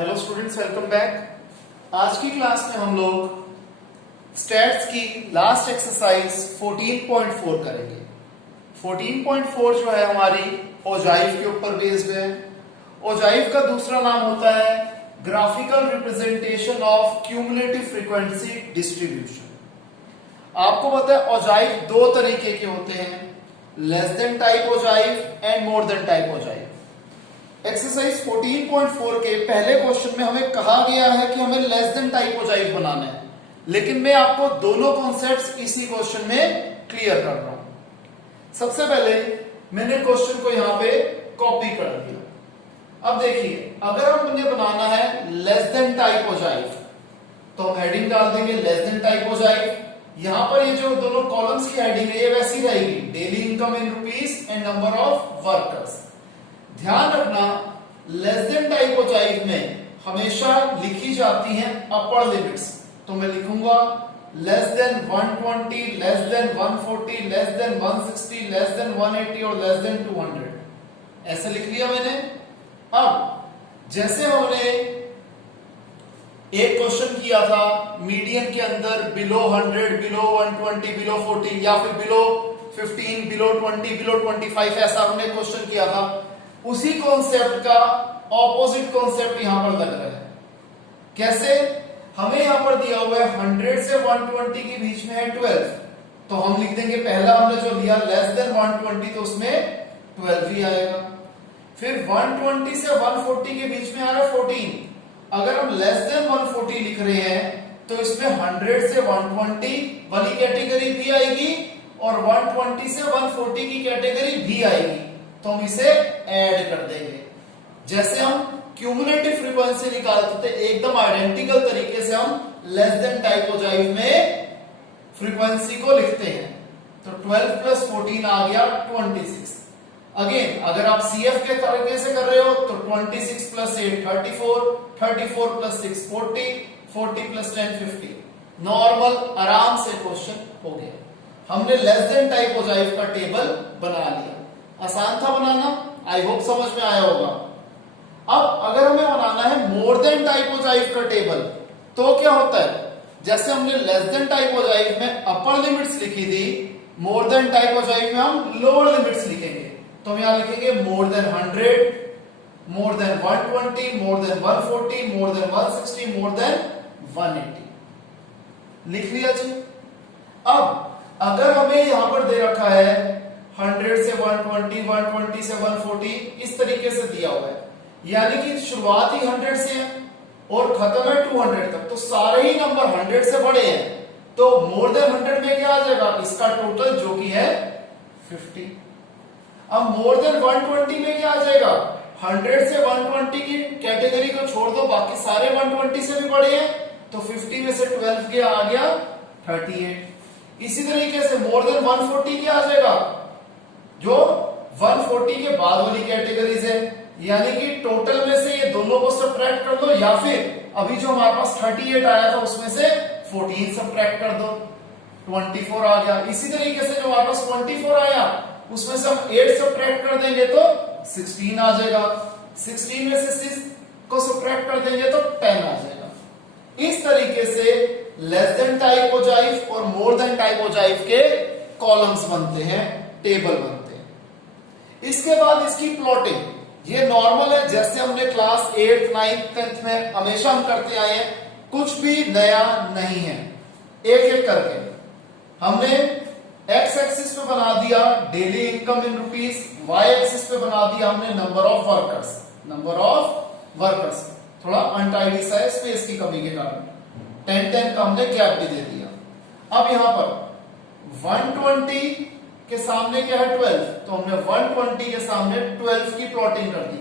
Hello students, welcome back. आज की class में हम लोग स्टैट्स की लास्ट एक्सरसाइज 14.4 करेंगे। 14.4 जो है हमारी ओजाइव के ऊपर बेस्ड है। ओजाइव का दूसरा नाम होता है graphical representation of cumulative frequency distribution. आपको पता है ओजाइव दो तरीके के होते हैं, less than type ogive and more than type ogive. Exercise 14.4 के पहले क्वेश्चन में हमें कहा गया है कि हमें लेस देन टाइप ओजाइव बनाना है, लेकिन मैं आपको दोनों कॉन्सेप्ट्स इसी क्वेश्चन में क्लियर कर रहा हूं। सबसे पहले मैंने क्वेश्चन को यहां पे कॉपी कर दिया। अब देखिए, अगर हमने बनाना है लेस देन टाइप ओजाइव तो हम हेडिंग डाल देंगे लेस देन टाइप ओजाइव। यहां पर ये जो दोनों कॉलम्स की हेडिंग है ये वैसी रहेगी, daily income in rupees and number of workers. ध्यान रखना, लेस देन टाइप ओजाइव में हमेशा लिखी जाती हैं अपर लिमिट्स। तो मैं लिखूंगा less than 120, less than 140, less than 160, less than 180 और लेस देन 200। ऐसे लिख लिया मैंने। अब जैसे हमने एक क्वेश्चन किया था मीडियन के अंदर बिलो 100, बिलो 120, बिलो 40 या फिर बिलो 15, बिलो 20, बिलो 25, ऐसा हमने क्वेश्चन किया था। उसी कॉन्सेप्ट का ऑपोजिट कॉन्सेप्ट यहां पर लग रहा है। कैसे? हमें यहां पर दिया हुआ है 100 से 120 के बीच में है 12, तो हम लिख देंगे पहला हमने जो लिया लेस देन 120 तो उसमें 12 ही आएगा। फिर 120 से 140 के बीच में आ रहा है 14। अगर हम लेस देन 140 लिख रहे हैं तो इसमें 100 से 120 वाली कैटेगरी भी आएगी और 120 से 140 की कैटेगरी भी आएगी, तो हम इसे ऐड कर देंगे। जैसे हम क्यूमुलेटिव फ्रीक्वेंसी निकालते थे एकदम आइडेंटिकल तरीके से हम लेस देन टाइप ओजाइव में फ्रीक्वेंसी को लिखते हैं। तो 12 प्लस 14 आ गया 26। अगेन अगर आप सीएफ के तरीके से कर रहे हो तो 26 प्लस 8 34, 34 प्लस 6 40, 40 प्लस 10 50। नॉर्मल आराम से क्वेश्चन हो गया। हमने लेस देन टाइप ओजाइव का टेबल बना लिया। आसान था बनाना, आई होप समझ में आया होगा। अब अगर हमें बनाना है मोर देन टाइप ओजाइव का टेबल तो क्या होता है? जैसे हमने लेस देन टाइप ओजाइव में अपर लिमिट्स लिखी थी, मोर देन टाइप ओजाइव में हम लोअर लिमिट्स लिखेंगे। तो हम यहां लिखेंगे more than 100, more than 120, more than 140, more than 160, more than 180। लिख लिया जी। अब अगर हमें यहां पर दे रखा है 100 से 120, 120 से 140 इस तरीके से दिया हुआ है, यानी कि शुरुआत ही 100 से है और खत्म है 200 तक, तो सारे ही नंबर 100 से बड़े हैं। तो मोर देन 100 में क्या आ जाएगा? इसका टोटल जो कि है 50। अब मोर देन 120 में क्या आ जाएगा? 100 से 120 की कैटेगरी को छोड़ दो, बाकी सारे 120 से भी बड़े हैं, तो 50 में से 12 गया आ गया 38। इसी तरीके से मोर देन 140 क्या आ जाएगा? जो 140 के बाद वाली कैटेगरीज है, यानी कि टोटल में से ये दोनों को सब्ट्रैक्ट कर दो, या फिर अभी जो हमारे पास 38 आया था उसमें से 14 सब्ट्रैक्ट कर दो, 24 आ गया। इसी तरीके से जो हमारे पास 24 आया उसमें से हम 8 सब्ट्रैक्ट कर देंगे तो 16 आ जाएगा। 16 में से 6 को सब्ट्रैक्ट कर देंगे तो 10 आ जाएगा। इस तरीके से लेस देन टाइप ओजाइव और मोर देन टाइप ओजाइव के कॉलम्स बनते हैं, टेबल बनते हैं। इसके बाद इसकी प्लॉटिंग, ये नॉर्मल है जैसे हमने क्लास 8th 9th 10th में हमेशा हम करते आए हैं, कुछ भी नया नहीं है। एक एक करके हमने एक्स एक्सिस पे बना दिया daily income in rupees, Y axis पे बना दिया हमने number of workers. Number of workers थोड़ा अनटाइडी सा है स्पेस की कमी के कारण, 10-10 का हमने गैप भी दे दिया। अब यहां पर 120 के सामने क्या है 12, तो हमने 120 के सामने 12 की प्लॉटिंग कर दी।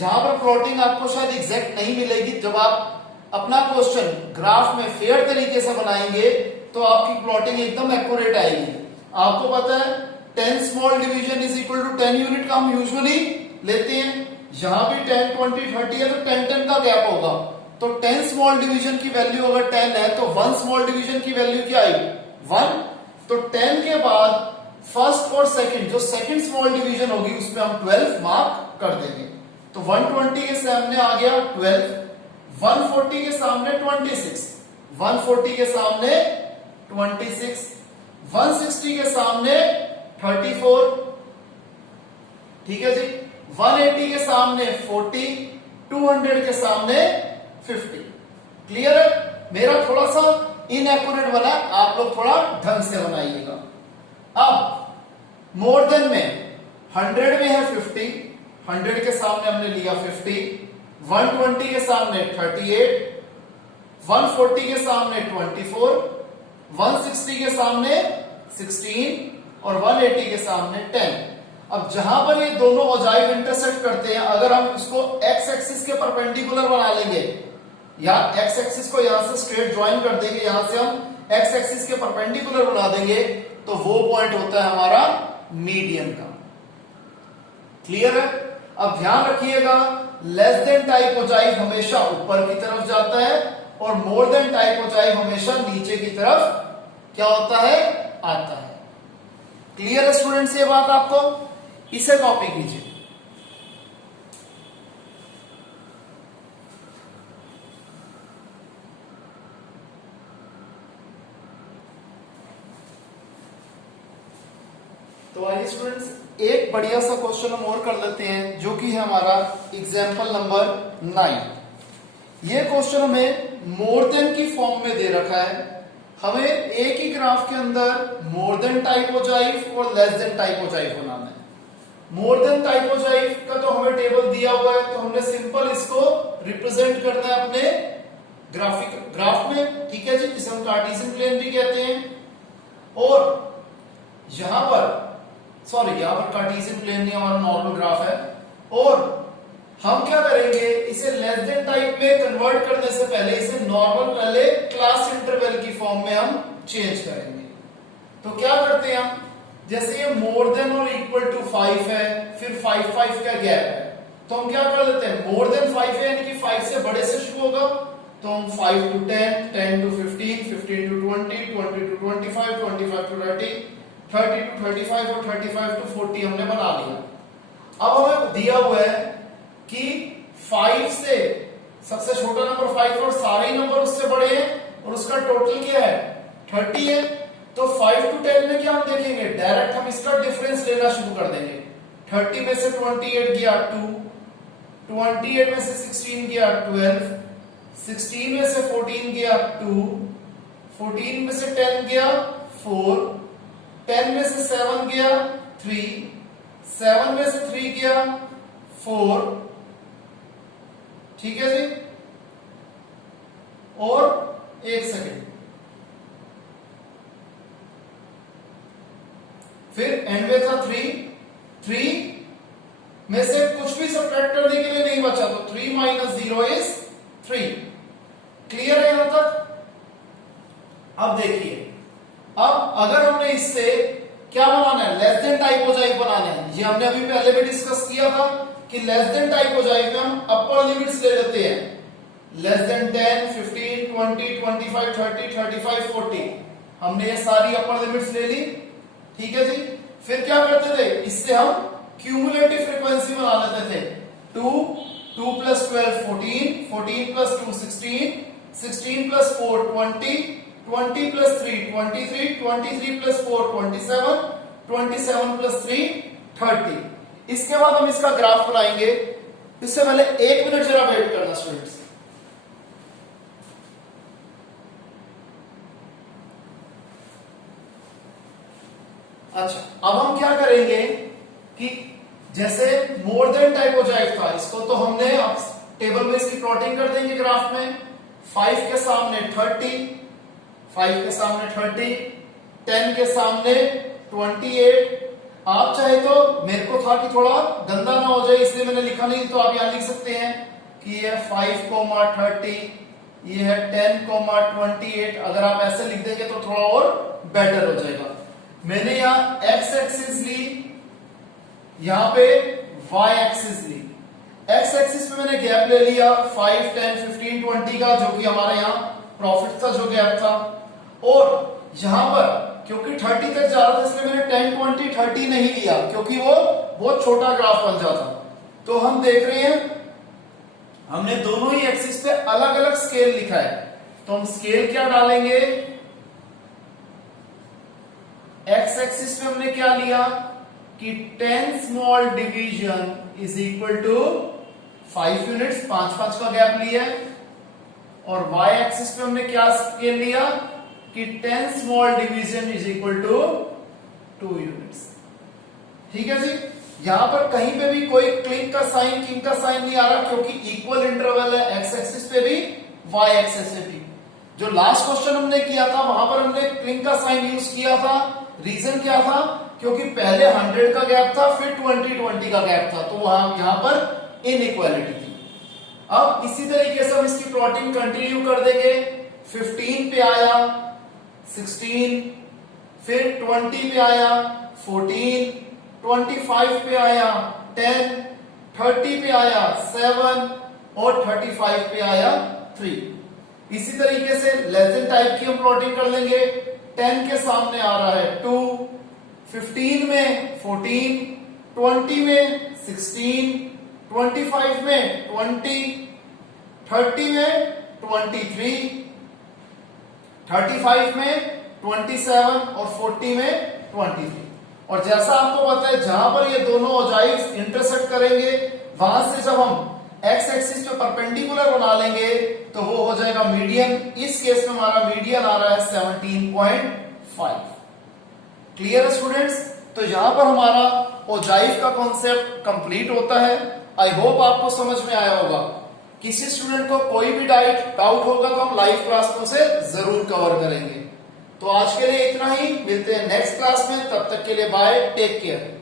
यहां पर प्लॉटिंग आपको शायद एग्जैक्ट नहीं मिलेगी, जब आप अपना क्वेश्चन ग्राफ में फेयर तरीके से बनाएंगे तो आपकी प्लॉटिंग एकदम एक्यूरेट आएगी। आपको पता है 10 small division is equal to 10 unit का हम यूजुअली लेते हैं। यहां भी 10, 20, 30 है तो 10-10 का गैप होगा, तो 10 स्मॉल डिवीजन की वैल्यू अगर 10 है तो 1 स्मॉल डिवीजन की वैल्यू क्या आएगी? 1। तो 10 के बाद फर्स्ट और सेकंड, जो सेकंड स्मॉल डिवीजन होगी उसमें हम 12 मार्क कर देंगे। तो 120 के सामने आ गया 12, 140 के सामने 26, 140 के सामने 26, 160 के सामने 34, ठीक है जी, 180 के सामने 40, 200 के सामने 50। क्लियर है? मेरा थोड़ा सा इनएक्यूरेट बना, आप लोग थोड़ा ढंग से बनाइएगा। अब मोर देन में 100 में है 50, 100 के सामने हमने लिया 50, 120 के सामने 38, 140 के सामने 24, 160 के सामने 16 और 180 के सामने 10। अब जहां पर ये दोनों औजाइव इंटरसेक्ट करते हैं, अगर हम इसको एक्स एक्सिस के परपेंडिकुलर बना लेंगे, या एक्स एक्सिस को यहां से स्ट्रेट ज्वाइन कर देंगे, यहां से हम एक्स एक्सिस के परपेंडिकुलर बना देंगे, तो वो पॉइंट होता है हमारा मीडियन का। क्लियर है? अब ध्यान रखिएगा, लेस देन टाइप औजाइव हमेशा ऊपर की तरफ जाता है और मोर देन टाइप औजाइव हमेशा नीचे की तरफ क्या होता है, आता है। क्लियर है स्टूडेंट्स ये बात आपको? इसे कॉपी कीजिए। तो आइए स्टूडेंट्स, एक बढ़िया सा क्वेश्चन हम और कर लेते हैं, जो कि है हमारा एग्जाम्पल नंबर 9। ये क्वेश्चन हमें मोर देन की फॉर्म में दे रखा है। हमें एक ही ग्राफ के अंदर मोर देन टाइप औजाइव और लेस देन टाइप औजाइव बनाना है। मोर देन टाइप औजाइव का तो हमें टेबल दिया हुआ है, तो हमने सिंपल इसको रिप्रेजेंट करना है अपने ग्राफ में, ठीक है जी, जिसे हम कार्टेशियन प्लेन भी कहते हैं। और यहां पर यहां पर कार्टेशियन प्लेन नहीं, हमारा नॉर्मल ग्राफ है। और हम क्या करेंगे, इसे लेस देन टाइप में कन्वर्ट करने से पहले इसे नॉर्मल पहले क्लास इंटरवल की फॉर्म में हम चेंज करेंगे। तो क्या करते हैं हम, जैसे ये मोर देन और इक्वल टू 5 है, फिर 5 का गैप है, तो हम क्या कर लेते हैं, मोर देन 5 है यानी कि 5 से बड़े से शुरू होगा, तो हम 5 to 10, 10 to 15, 15 to 20, 20 to 25, 25 to 30, 30 to 35 और 35 to 40 हमने बना लिया। अब हमें दिया हुआ है कि 5 से सबसे छोटा नंबर 5 और सारे नंबर उससे बड़े हैं और उसका टोटल क्या है 30 है। तो 5 to 10 में क्या हम देखेंगे, डायरेक्ट हम इसका डिफरेंस लेना शुरू कर देंगे। 30 में से 28 गया 2, 28 में से 16 गया 12, 16 में से 14 गया 2, 14 में से 10 गया 4, 10 में से 7 गया 3, 7 में से 3 गया 4, ठीक है जी। और एक सेकेंड, फिर एंड में था 3 में से कुछ भी सब्ट्रैक्ट करने के लिए नहीं बचा, तो 3 - 0 इज 3। क्लियर है यहां तक? अब देखिए, अब अगर हमने इससे क्या बनाना है, लेस देन टाइप औजाइव बनाना है। ये हमने अभी पहले भी डिस्कस किया था कि लेस देन टाइप औजाइव में हम अपर लिमिट्स ले लेते हैं, लेस देन 10, 15, 20, 25, 30, 35, 40। हमने ये सारी अपर लिमिट्स ले ली, ठीक है जी। फिर क्या करते थे, इससे हम क्यूमुलेटिव फ्रीक्वेंसी बना लेते थे। 2 + 12 14, 14 + 2 16, 16 + 4 20, 20 + 3 23, 23 + 4 27, 27 + 3 30। इसके बाद हम इसका ग्राफ बनाएंगे। इससे पहले 1 मिनट जरा वेट करना स्टूडेंट्स। अच्छा, अब हम क्या करेंगे कि जैसे मोर देन टाइप औजाइव था, इसको तो हमने अब टेबल में इसकी प्लॉटिंग कर देंगे ग्राफ में। 5 के सामने 30, 5 के सामने 30, 10 के सामने 28। आप चाहे तो, मेरे को था कि थोड़ा गंदा ना हो जाए इसलिए मैंने लिखा नहीं, तो आप यहां लिख सकते हैं कि ये 5,30, ये है 10,28। अगर आप ऐसे लिख देंगे तो थोड़ा और बेटर हो जाएगा। मैंने यहां एक्स एक्सिस ली, यहां पे वाई एक्सिस ली। एक्स एक्सिस पे मैंने गैप ले लिया 5, 10, 15, 20 का, जो कि हमारे यहां प्रॉफिट था, जो गैप था। और यहां पर क्योंकि 30 तक जा रहा था इसलिए मैंने 10, 20, 30 नहीं लिया, क्योंकि वो बहुत छोटा ग्राफ बन जाता। तो हम देख रहे हैं हमने दोनों ही एक्सिस पे अलग अलग स्केल लिखा है, तो हम स्केल क्या डालेंगे, एक्स एक्सिस पे हमने क्या लिया कि 10 small division is equal to 5 units, 5-5 का गैप लिया है। और y एक्सिस पे हमने क्या स्केल लिया कि 10 small division is equal to 2 units. ठीक है जी, यहां पर कहीं पे भी कोई क्लिक का साइन, किंग का साइन नहीं आ रहा, क्योंकि इक्वल इंटरवल है एक्स एक्सिस पे भी y एक्सिस पे भी। जो लास्ट क्वेश्चन हमने किया था वहां पर हमने क्लिक का साइन यूज किया था, रीजन क्या था, क्योंकि पहले 100 का गैप था, फिर 20 का गैप था, तो वहां यहां पर इनइक्वालिटी थी। अब इसी तरीके से हम इसकी प्लॉटिंग कंटिन्यू कर देंगे। 15 पे आया 16, फिर 20 पे आया 14, 25 पे आया 10, 30 पे आया 7 और 35 पे आया 3। इसी तरीके से लेसन टाइप की हम प्लॉटिंग कर लेंगे। 10 के सामने आ रहा है 2, 15 में 14, 20 में 16, 25 में 20, 30 में 23, 35 में 27 और 40 में 23। और जैसा आपको पता है जहां पर ये दोनों ओजाइव्स इंटरसेक्ट करेंगे, वहां से जब हम एक्स एक्सिस पे परपेंडिकुलर बना लेंगे तो वो हो जाएगा मीडियन। इस केस में हमारा मीडियन आ रहा है 17.5। क्लियर है स्टूडेंट्स? तो यहां पर हमारा ओजाइव का कॉन्सेप्ट कंप्लीट होता है। आई होप आपको समझ में आया होगा। किसी स्टूडेंट को कोई भी डाउट होगा तो हम लाइव क्लास में उसे जरूर कवर करेंगे। तो आज के लिए इतना ही, मिलते हैं नेक्स्ट क्लास में, तब तक के लिए बाय, टेक केयर।